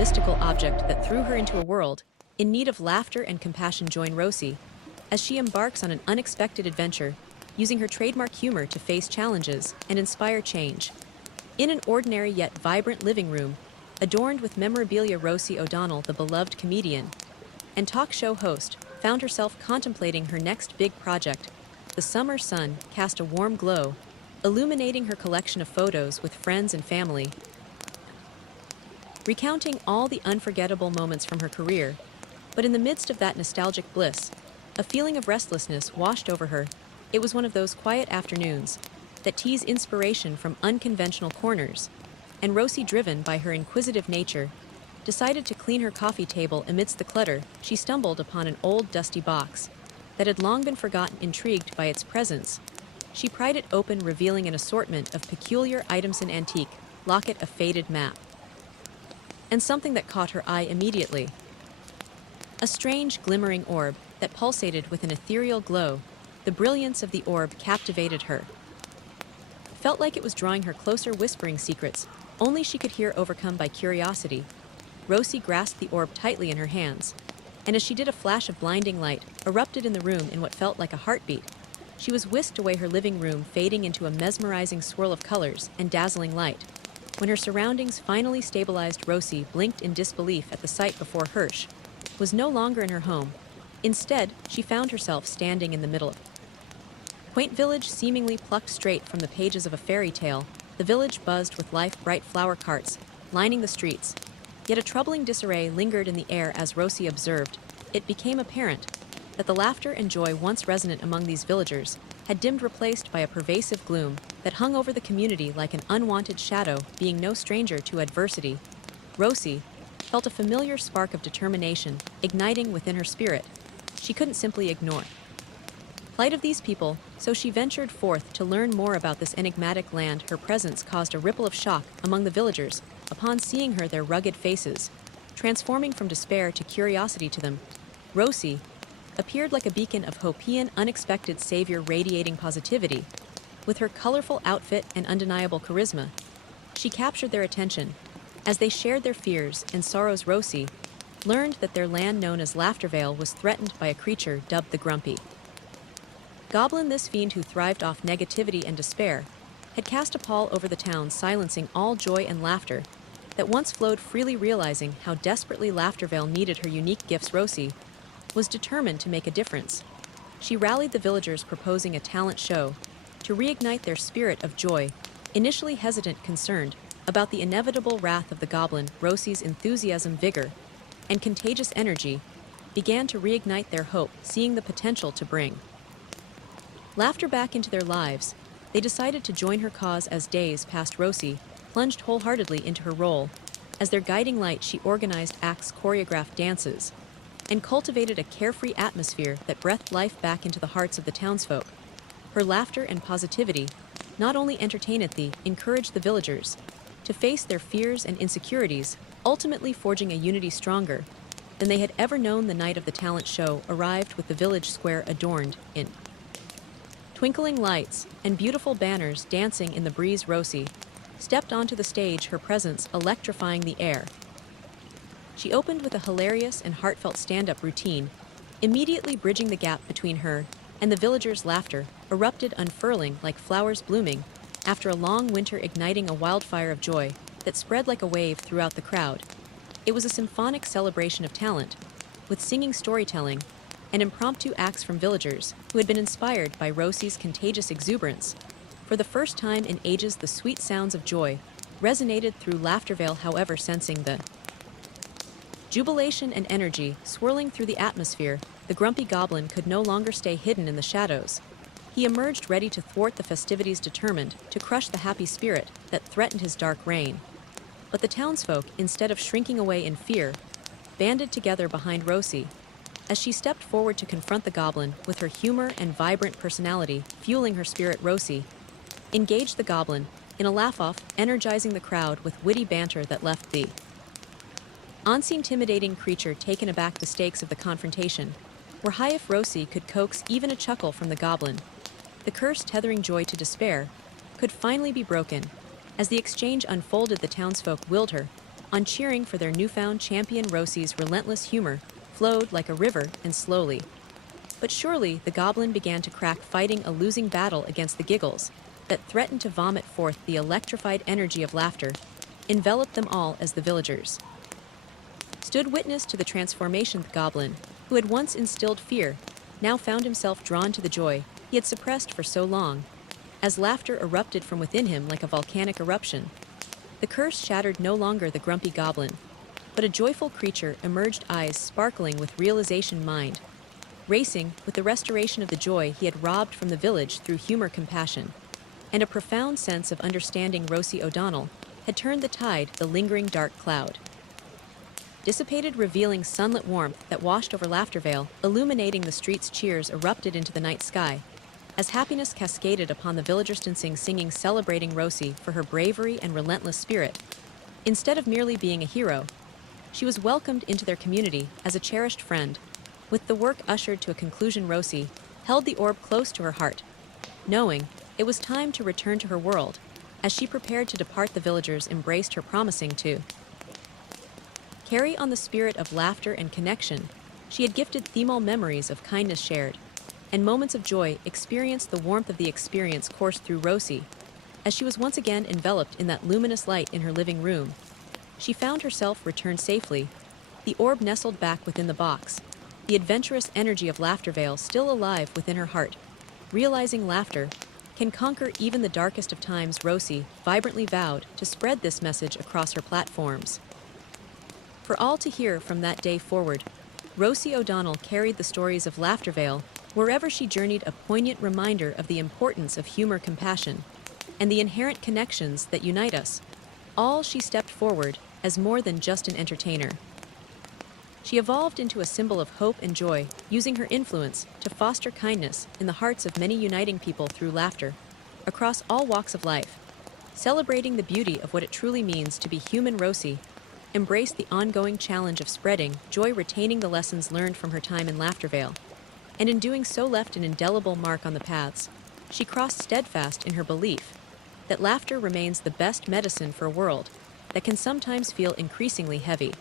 mystical object that threw her into a world in need of laughter and compassion. Join Rosie as she embarks on an unexpected adventure, using her trademark humor to face challenges and inspire change. In an ordinary yet vibrant living room, adorned with memorabilia, Rosie O'Donnell, the beloved comedian and talk show host, found herself contemplating her next big project. The summer sun cast a warm glow, illuminating her collection of photos with friends and family, recounting all the unforgettable moments from her career. But in the midst of that nostalgic bliss, a feeling of restlessness washed over her. It was one of those quiet afternoons that tease inspiration from unconventional corners, and Rosie, driven by her inquisitive nature, decided to clean her coffee table. Amidst the clutter, she stumbled upon an old dusty box that had long been forgotten. Intrigued by its presence, she pried it open, revealing an assortment of peculiar items: an antique locket, a faded map, and something that caught her eye immediately: a strange glimmering orb that pulsated with an ethereal glow. The brilliance of the orb captivated her. Felt like it was drawing her closer, whispering secrets only she could hear. Overcome by curiosity, Rosie grasped the orb tightly in her hands, and as she did, a flash of blinding light erupted in the room. In what felt like a heartbeat, she was whisked away, her living room fading into a mesmerizing swirl of colors and dazzling light. When her surroundings finally stabilized, Rosie blinked in disbelief at the sight before her. She was no longer in her home. Instead, she found herself standing in the middle of a quaint village, seemingly plucked straight from the pages of a fairy tale. The village buzzed with life, bright flower carts lining the streets. Yet a troubling disarray lingered in the air as Rosie observed. It became apparent that the laughter and joy once resonant among these villagers had dimmed, replaced by a pervasive gloom that hung over the community like an unwanted shadow. Being no stranger to adversity, Rosie felt a familiar spark of determination igniting within her spirit. She couldn't simply ignore the plight of these people, so she ventured forth to learn more about this enigmatic land. Her presence caused a ripple of shock among the villagers upon seeing her, their rugged faces transforming from despair to curiosity. To them, Rosie appeared like a beacon of hope, an unexpected savior radiating positivity. With her colorful outfit and undeniable charisma, she captured their attention. As they shared their fears and sorrows, Rosie learned that their land, known as Laughtervale, was threatened by a creature dubbed the Grumpy Goblin. This fiend, who thrived off negativity and despair, had cast a pall over the town, silencing all joy and laughter that once flowed freely. Realizing how desperately Laughtervale needed her unique gifts, Rosie was determined to make a difference. She rallied the villagers, proposing a talent show to reignite their spirit of joy. Initially hesitant, concerned about the inevitable wrath of the goblin, Rosie's enthusiasm, vigor, and contagious energy began to reignite their hope. Seeing the potential to bring laughter back into their lives, they decided to join her cause. As days passed, Rosie plunged wholeheartedly into her role as their guiding light. She organized acts, choreographed dances, and cultivated a carefree atmosphere that breathed life back into the hearts of the townsfolk. Her laughter and positivity not only entertained the encouraged the villagers to face their fears and insecurities, ultimately forging a unity stronger than they had ever known. The night of the talent show arrived, with the village square adorned in twinkling lights and beautiful banners dancing in the breeze. Rosie stepped onto the stage, her presence electrifying the air. She opened with a hilarious and heartfelt stand-up routine, immediately bridging the gap between her and the villagers. Laughter erupted, unfurling like flowers blooming after a long winter, igniting a wildfire of joy that spread like a wave throughout the crowd. It was a symphonic celebration of talent, with singing, storytelling, and impromptu acts from villagers who had been inspired by Rosie's contagious exuberance. For the first time in ages, the sweet sounds of joy resonated through Laughtervale. However, sensing the jubilation and energy swirling through the atmosphere, the grumpy goblin could no longer stay hidden in the shadows. He emerged, ready to thwart the festivities, determined to crush the happy spirit that threatened his dark reign. But the townsfolk, instead of shrinking away in fear, banded together behind Rosie as she stepped forward to confront the goblin. With her humor and vibrant personality fueling her spirit, Rosie engaged the goblin in a laugh-off, energizing the crowd with witty banter that left the unseen intimidating creature taken aback. The stakes of the confrontation were high. If Rosie could coax even a chuckle from the goblin, the curse tethering joy to despair could finally be broken. As the exchange unfolded, the townsfolk willed her on cheering for their newfound champion. Rosie's relentless humor flowed like a river, and slowly but surely the goblin began to crack, fighting a losing battle against the giggles that threatened to vomit forth. The electrified energy of laughter enveloped them all as the villagers stood witness to the transformation. The goblin, who had once instilled fear, now found himself drawn to the joy he had suppressed for so long. As laughter erupted from within him like a volcanic eruption, the curse shattered. No longer the grumpy goblin, but a joyful creature emerged, eyes sparkling with realization, mind racing with the restoration of the joy he had robbed from the village. Through humor, compassion, and a profound sense of understanding, Rosie O'Donnell had turned the tide. The lingering dark cloud dissipated, revealing sunlit warmth that washed over Laughtervale, illuminating the streets. Cheers erupted into the night sky as happiness cascaded upon the villagers, dancing, singing, celebrating Rosie for her bravery and relentless spirit. Instead of merely being a hero, she was welcomed into their community as a cherished friend. With the work ushered to a conclusion, Rosie held the orb close to her heart, knowing it was time to return to her world. As she prepared to depart, the villagers embraced her, promising to carry on the spirit of laughter and connection she had gifted. Themal memories of kindness shared and moments of joy experienced. The warmth of the experience coursed through Rosie as she was once again enveloped in that luminous light. In her living room, she found herself returned safely, the orb nestled back within the box, the adventurous energy of Laughtervale still alive within her heart. Realizing laughter can conquer even the darkest of times, Rosie vibrantly vowed to spread this message across her platforms for all to hear. From that day forward, Rosie O'Donnell carried the stories of Laughtervale wherever she journeyed, a poignant reminder of the importance of humor, compassion, and the inherent connections that unite us all. She stepped forward as more than just an entertainer. She evolved into a symbol of hope and joy, using her influence to foster kindness in the hearts of many, uniting people through laughter across all walks of life. Celebrating the beauty of what it truly means to be human, Rosie embraced the ongoing challenge of spreading joy, retaining the lessons learned from her time in Laughtervale, and in doing so left an indelible mark on the paths she crossed, steadfast in her belief that laughter remains the best medicine for a world that can sometimes feel increasingly heavy.